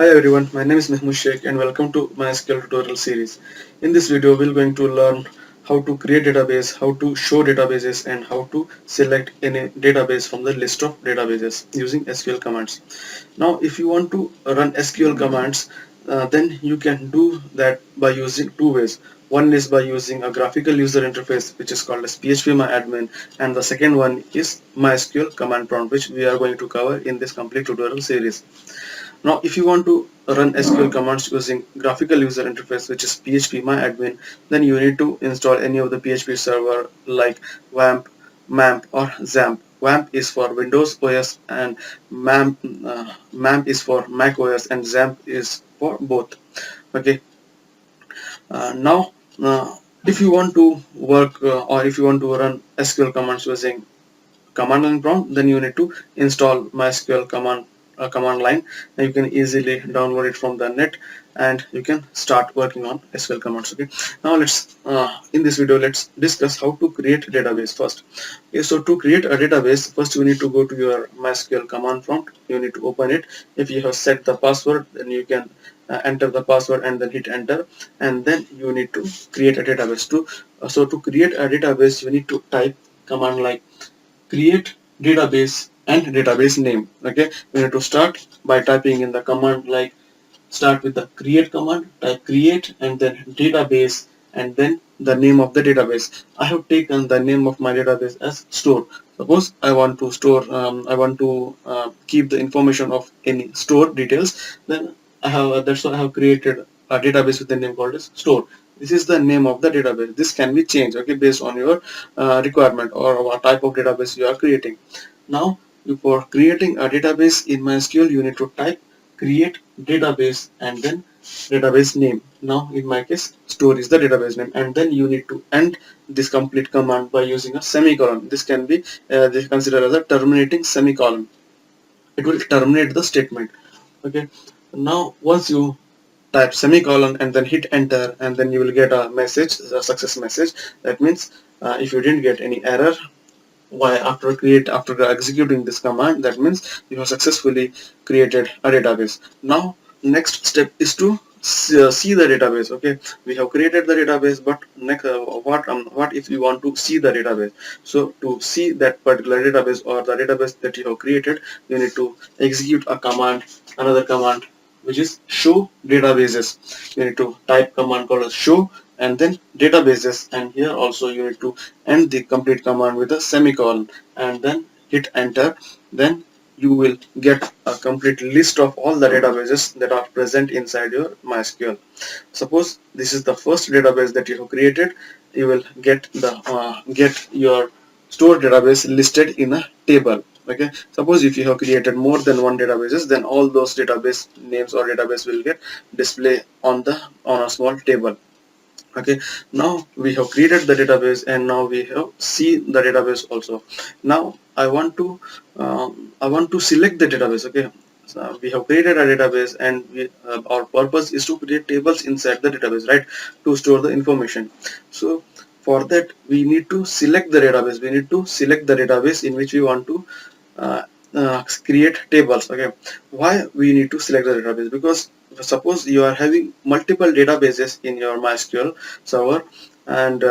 Hi everyone, my name is Mahmoud Sheikh and welcome to MySQL tutorial series. In this video, we're going to learn how to create database, how to show databases, and how to select any database from the list of databases using SQL commands. Now, if you want to run SQL commands, then you can do that by using two ways. One is by using a graphical user interface, which is called as PHPMyAdmin, and the second one is MySQL command prompt, which we are going to cover in this complete tutorial series. Now, if you want to run SQL commands using graphical user interface, which is PHPMyAdmin, then you need to install any of the PHP server like WAMP, MAMP, or XAMPP. WAMP is for Windows OS and MAMP is for Mac OS and XAMPP is for both. Okay. Now, if you want to work or if you want to run SQL commands using command line prompt, then you need to install MySQL command line, and you can easily download it from the net and you can start working on SQL commands. Okay, now let's in this video let's discuss how to create a database first. Okay, so to create a database, first you need to go to your MySQL command prompt. You need to open it. If you have set the password, then you can enter the password and then hit enter, and then you need to create a database. To create a database, you need to type command like create database and database name. Okay, we need to start by typing in the command like start with the create command, type create and then database and then the name of the database. I have taken the name of my database as store. Suppose I want to store I want to keep the information of any store details, then I have that's why I have created a database with the name called as store. This is the name of the database. This can be changed, okay, based on your requirement or what type of database you are creating. Now, for creating a database in MySQL, you need to type create database and then database name. Now, in my case, store is the database name, and then you need to end this complete command by using a semicolon. This can be this considered as a terminating semicolon. It will terminate the statement. Okay. Now, once you type semicolon and then hit enter, and then you will get a message, a success message. That means if you didn't get any error why after executing this command, that means you have successfully created a database. Now next step is to see the database. Okay, we have created the database, but next what if we want to see the database? So to see that particular database or the database that you have created, you need to execute a command, another command, which is show databases. You need to type command called as show and then databases, and here also you need to end the complete command with a semicolon and then hit enter. Then you will get a complete list of all the databases that are present inside your MySQL. Suppose this is the first database that you have created, you will get your store database listed in a table. Okay, suppose if you have created more than one databases, then all those database names or database will get display on a small table. Okay, now we have created the database and now we have see the database also. Now I want to select the database. Okay, so we have created a database and our purpose is to create tables inside the database, right, to store the information. So for that we need to select the database. We need to select the database in which we want to uh, create tables. Okay, why we need to select the database? Because suppose you are having multiple databases in your MySQL server, and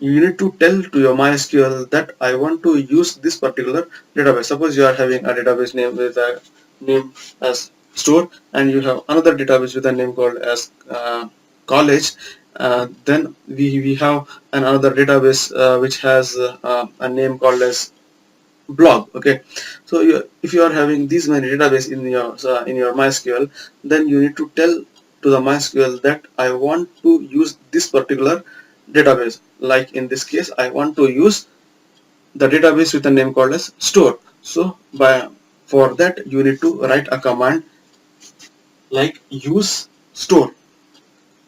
you need to tell to your MySQL that I want to use this particular database. Suppose you are having a database name with a name as store, and you have another database with a name called as college. Then we have another database which has a name called as blog. Okay, so if you are having these many database in your MySQL, then you need to tell to the MySQL that I want to use this particular database. Like in this case, I want to use the database with a name called as store. So for that you need to write a command like use store.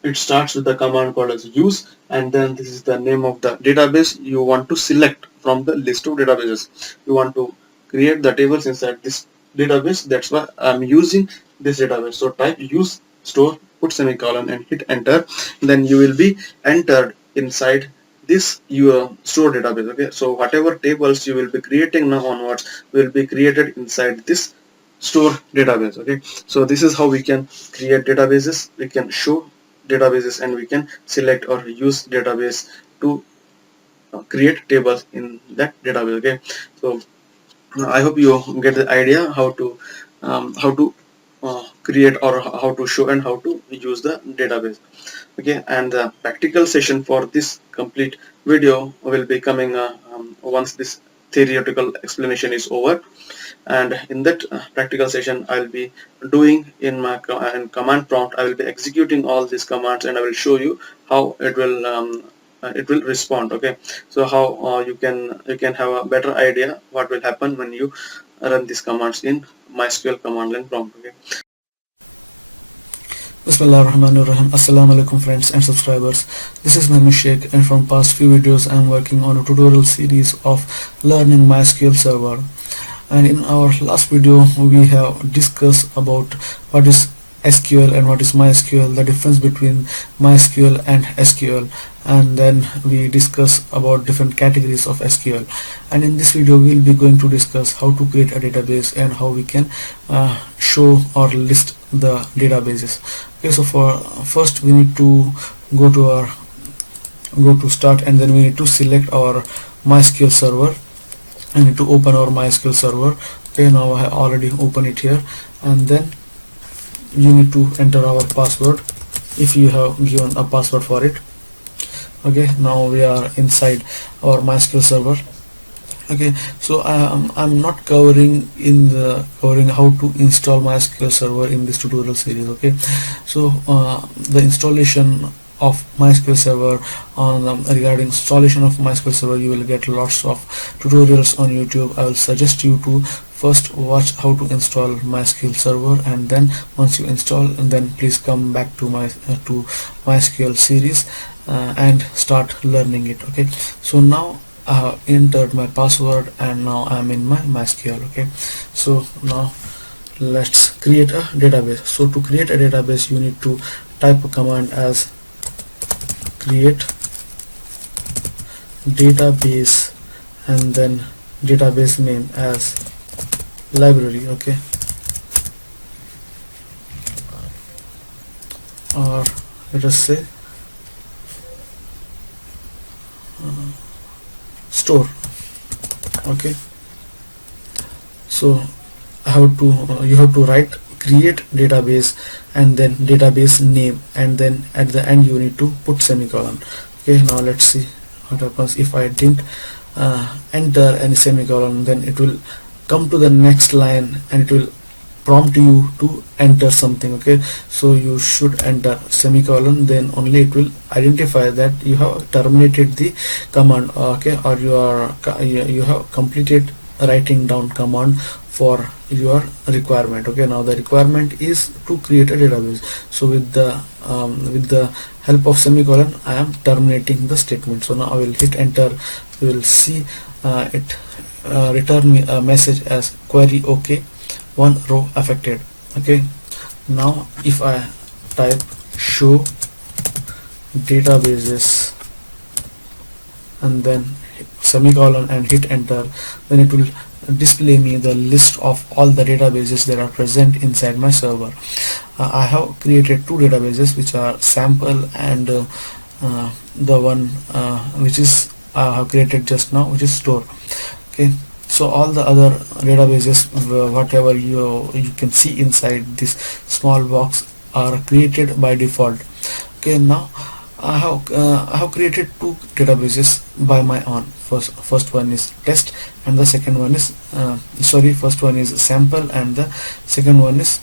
It starts with the command called as use, and then this is the name of the database you want to select from the list of databases. You want to create the tables inside this database. That's why I'm using this database. So type use store, put semicolon and hit enter. Then you will be entered inside this your store database. Okay, so whatever tables you will be creating now onwards will be created inside this store database. Okay, so this is how we can create databases, we can show databases, and we can select or use database to create tables in that database. Okay, so I hope you get the idea how to create or how to show and how to use the database. Okay, and the practical session for this complete video will be coming once this theoretical explanation is over. And in that practical session, I'll be doing in my command prompt, I will be executing all these commands, and I will show you how it will respond. Okay, so how you can have a better idea what will happen when you run these commands in MySQL command line prompt. Okay. Bismillahirrahmanirrahim. Assalamu alaikum friends and subscribers. This is Mehmet Sheikh, and from past few videos I am working on a tutorial series of learning MySQL Server. And in our last video we have discussed about what is SQL and what is MySQL, the difference between MySQL and SQL, and then we discuss about different categories of SQL. And in this video we will be going to discuss how to create a database and how we can show or list the databases. Okay, so for first we need to go to start, and then we need to select our MySQL server. I need to open our MySQL server. Okay, now I have already opened it here, and then you need to enter our password if you have given a password for it. Okay, now we are inside our MySQL server. Okay, so I'm not covering how to install MySQL server in this tutorial series. Okay, so the installation of MySQL server regarding installation of MySQL server, you will get lots of tutorials on YouTube. I will suggest you to first watch how to install MySQL server, and then once you install, and then please come back to MySQL series and start learning it. Okay, so now I have entered my password, and now I am in my MySQL. Okay, so now let's create a database. So to create a database, you need to type a command as create database, and then database name as library. Okay, or let us say store. Okay, so you have to write create database and then database name, and then at the end you need to put semicolon. Okay, now let's see what happens if I didn't enter any semicolon. Then it will come to the next line and it will prompt you to enter something. Okay, so you should enter semicolon, then only it will identify that you have terminated the command. Okay, or you have completed writing down command for your requirement. Okay, now the requirement is to create a database, so with the help of semicolon I am terminating the statement. So now I will hit enter. You will see it return me a message as query okay, one row affected. Okay, now if I type show databases and then semicolon and hit enter, then it will display me the list of all the databases that are present inside my server. I have created two databases, which are sample and the one which is I have created just now, which is store. Okay, so all the other databases, whatever you can see inside this small box, are created by default. Okay, now I have created two databases by my own. First one is test, and the second one is first one is sample, and the second one is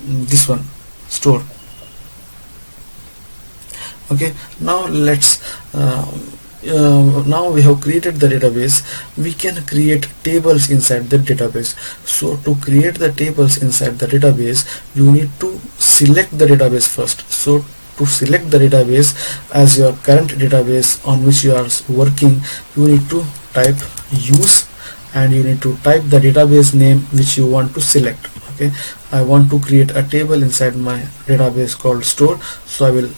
this one, store. Okay, now let's now we have created the database. We can create tables inside the database. So to create the tables inside the database, you need to select the database first. So to select the database as your current database on which you are working, you need to type use, and you need to type the database name which you want to select. Okay, I want to create a table inside my database called store, so I will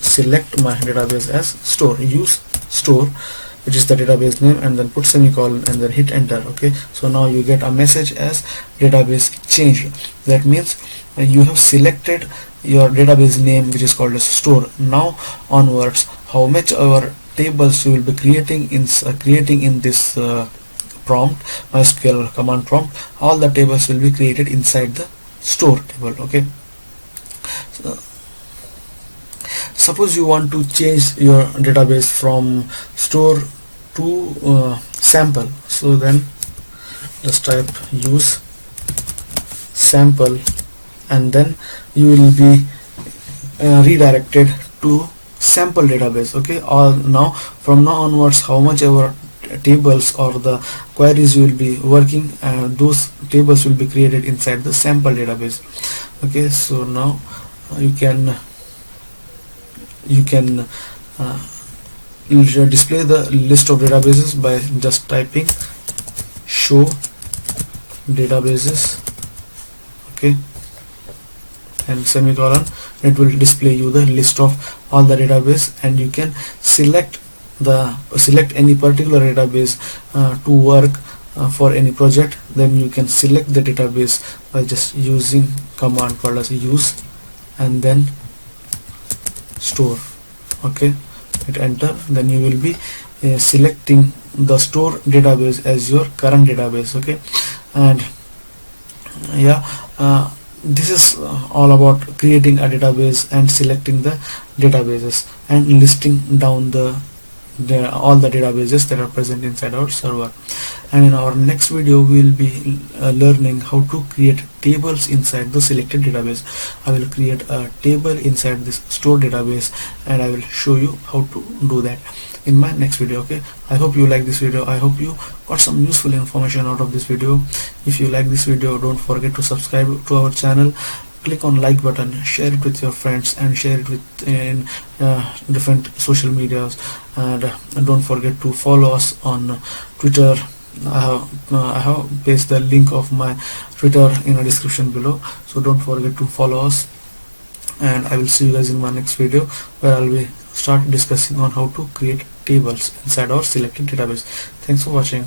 select my database as store, use store, which is the database name, and then put semicolon and then hit enter. Okay, so now you get a message as database changed. That means you have selected your database name, which is called as store. Now onwards, how much our tables you will be creating in this prompt, MySQL command prompt, all the tables will be created inside the store table. Okay, so suppose you want to change your database from store to sample, so then just type use sample, and then you will be redirected to sample database. Okay, or now from now onwards, how much ever tables or the queries you will be working, those tables will be created inside the sample database. Okay, so now you can display the list of databases by just typing show databases, okay, and semicolon. It will display you the list of all the database, and you can select any particular database to work for any project. Then you can select the database by just using command called as use and then store. Okay, hit enter. Then you will be selecting the store database as your current database. Okay, and yeah, this is all about creating a database and selecting the databases and listing down all the databases that are present inside our server. And in our next video we will be learning how to create tables inside the selected database. I will create a table inside this store database, and I will show you how to do that in my next video. Okay, I hope you like this video. I hope you got some useful information out of this video. If you like this video, don't forget to subscribe to our channel, click on like button, share it with your friends, and share it with in different social medias, and don't forget to follow us on Twitter. I have pasted the link of my Twitter in the description below, so don't forget to follow us, and I will see you guys in my next video, where I will start discussing on how to create tables inside our selected database. Thanks for watching.